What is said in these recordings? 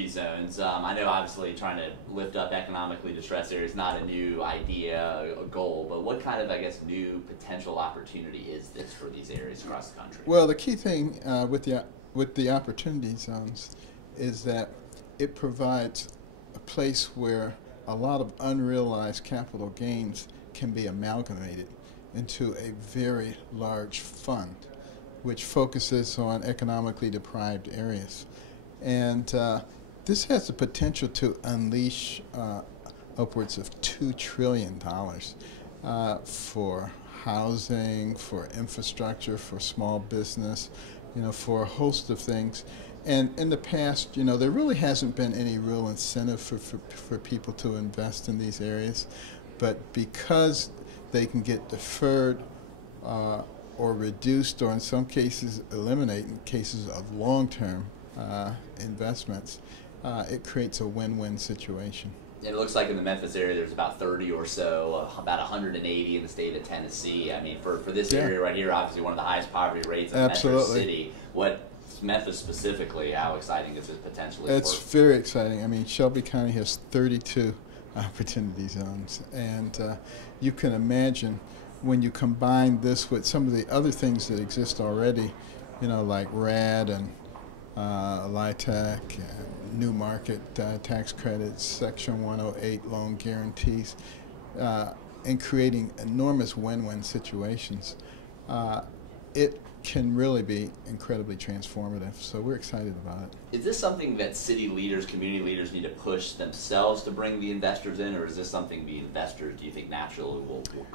Zones. I know obviously trying to lift up economically distressed areas is not a new idea, a goal, but what kind of, I guess, new potential opportunity is this for these areas across the country? Well, the key thing with the opportunity zones is that it provides a place where a lot of unrealized capital gains can be amalgamated into a very large fund, which focuses on economically deprived areas. And this has the potential to unleash upwards of $2 trillion for housing, for infrastructure, for small business, for a host of things. And in the past, there really hasn't been any real incentive for people to invest in these areas. But because they can get deferred or reduced, or in some cases eliminate in cases of long-term investments, it creates a win-win situation. And it looks like in the Memphis area there's about 30 or so, about 180 in the state of Tennessee. I mean, for this area right here, obviously one of the highest poverty rates in Metro City. What Memphis specifically, how exciting is this potentially? It's very exciting. I mean, Shelby County has 32 opportunity zones, and you can imagine when you combine this with some of the other things that exist already, like RAD and LIHTC, and New Market tax credits, Section 108 loan guarantees, and creating enormous win-win situations. It can really be incredibly transformative, so we're excited about it. Is this something that city leaders, community leaders need to push themselves to bring the investors in, or is this something the investors, do you think, naturally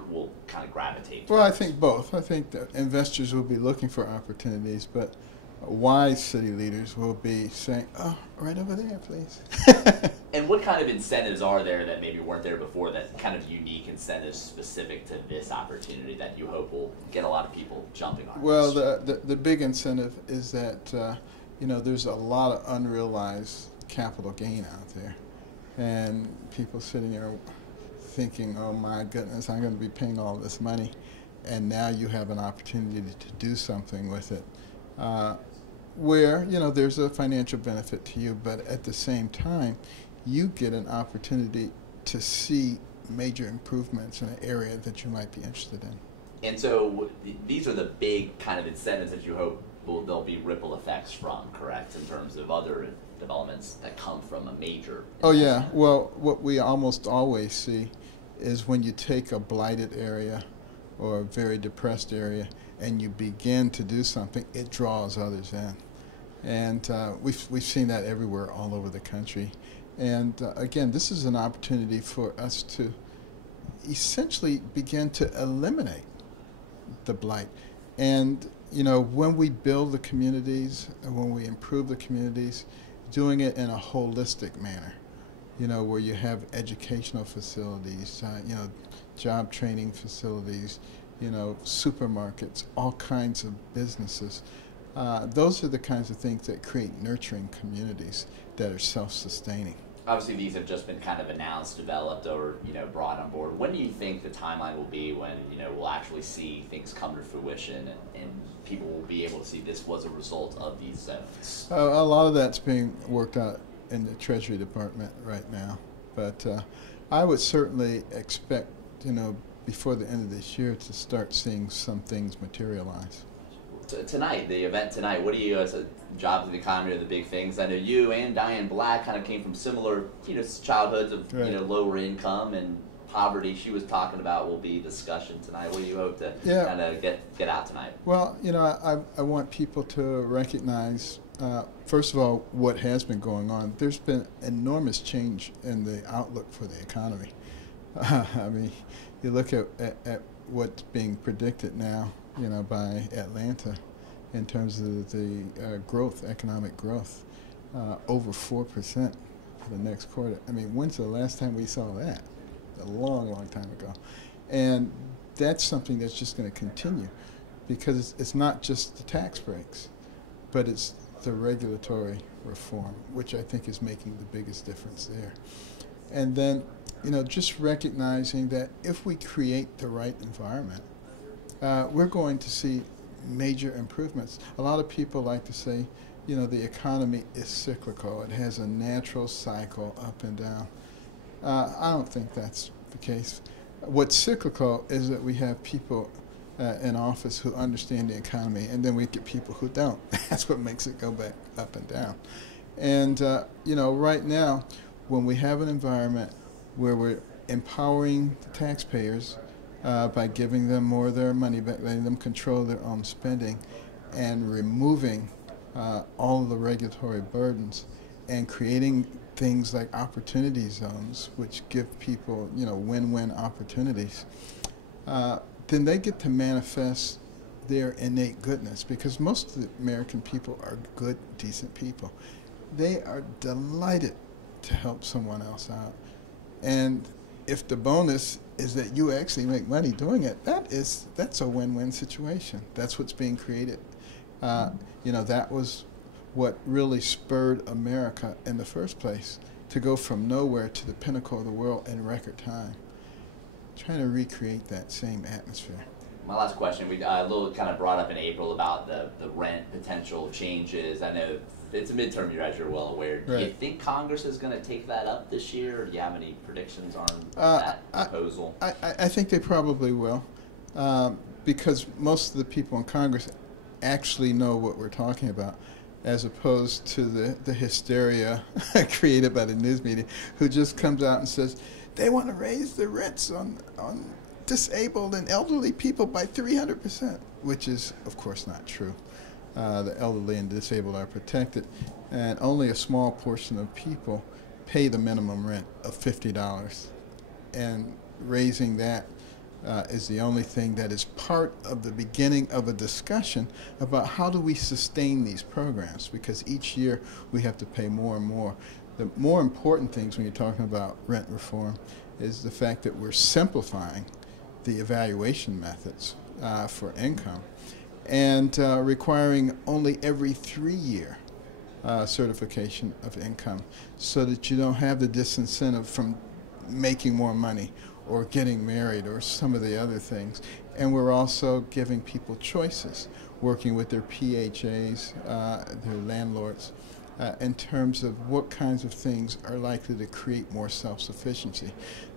will kind of gravitate towards? Well, I think both. I think that investors will be looking for opportunities, but wise city leaders will be saying, oh, right over there, please. And what kind of incentives are there that maybe weren't there before, that kind of unique incentives specific to this opportunity that you hope will get a lot of people jumping on? Well, the big incentive is that, there's a lot of unrealized capital gain out there. And people sitting there thinking, oh my goodness, I'm going to be paying all this money. And now you have an opportunity to do something with it. Where there's a financial benefit to you, but at the same time you get an opportunity to see major improvements in an area that you might be interested in. And so these are the big kind of incentives that you hope there'll be ripple effects from, correct, in terms of other developments that come from a major investment? Oh yeah, well, what we almost always see is when you take a blighted area or a very depressed area and you begin to do something, it draws others in. And we've seen that everywhere all over the country. And again, this is an opportunity for us to essentially begin to eliminate the blight. And when we build the communities and when we improve the communities, doing it in a holistic manner, where you have educational facilities, job training facilities, supermarkets, all kinds of businesses. Those are the kinds of things that create nurturing communities that are self-sustaining. Obviously, these have just been kind of announced, developed, or brought on board. When do you think the timeline will be when we'll actually see things come to fruition and people will be able to see this was a result of these zones? A lot of that's being worked out in the Treasury Department right now, but I would certainly expect before the end of this year to start seeing some things materialize. Tonight, the event tonight, what do you, as a jobs in the economy, are the big things? I know you and Diane Black kind of came from similar, childhoods of, lower income and poverty. She was talking about will be discussion tonight. What do you hope to kind of get out tonight? Well, I want people to recognize, first of all, what has been going on. There's been enormous change in the outlook for the economy. I mean, you look at what's being predicted now, by Atlanta in terms of the economic growth, over 4% for the next quarter. I mean, when's the last time we saw that? A long, long time ago. And that's something that's just going to continue because it's not just the tax breaks, but it's the regulatory reform, which I think is making the biggest difference there. And then, just recognizing that if we create the right environment, we're going to see major improvements. A lot of people like to say, the economy is cyclical. It has a natural cycle up and down. I don't think that's the case. What's cyclical is that we have people in office who understand the economy, and then we get people who don't. That's what makes it go back up and down. And, right now, when we have an environment where we're empowering the taxpayers by giving them more of their money, by letting them control their own spending, and removing all of the regulatory burdens, and creating things like opportunity zones, which give people, win-win opportunities, then they get to manifest their innate goodness, because most of the American people are good, decent people. They are delighted to help someone else out. And if the bonus is that you actually make money doing it, that's a win-win situation. That's what's being created. That was what really spurred America in the first place to go from nowhere to the pinnacle of the world in record time. Trying to recreate that same atmosphere. My last question, we a little kind of brought up in April about the rent potential changes. I know it's a midterm year, as you're well aware. Do you think Congress is going to take that up this year, or do you have any predictions on that proposal? I think they probably will, because most of the people in Congress actually know what we're talking about, as opposed to the hysteria created by the news media, who just comes out and says they want to raise the rents on disabled and elderly people by 300%, which is, of course, not true. The elderly and disabled are protected, and only a small portion of people pay the minimum rent of $50. And raising that is the only thing that is part of the beginning of a discussion about how do we sustain these programs, because each year we have to pay more and more. The more important things when you're talking about rent reform is the fact that we're simplifying the evaluation methods for income, and requiring only every 3-year certification of income, so that you don't have the disincentive from making more money or getting married or some of the other things. And we're also giving people choices, working with their PHAs, their landlords, in terms of what kinds of things are likely to create more self-sufficiency.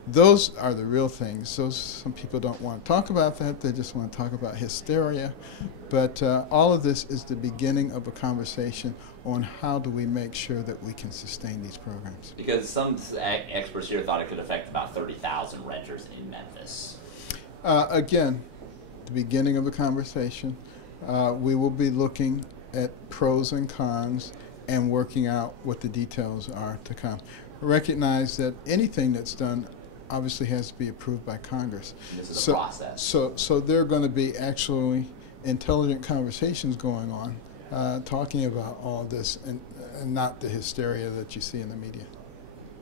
Those are the real things. Some people don't want to talk about that. They just want to talk about hysteria. But all of this is the beginning of a conversation on how do we make sure that we can sustain these programs. Because some experts here thought it could affect about 30,000 renters in Memphis. Again, the beginning of the conversation. We will be looking at pros and cons and working out what the details are to come. Recognize that anything that's done obviously has to be approved by Congress. This is a process. So there are going to be actually intelligent conversations going on, talking about all this, and not the hysteria that you see in the media.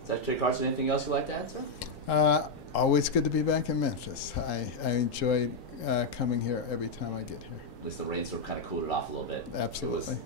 Secretary Carson, anything else you'd like to add, sir? Always good to be back in Memphis. I enjoy coming here every time I get here. At least the rain sort of kind of cooled it off a little bit. Absolutely.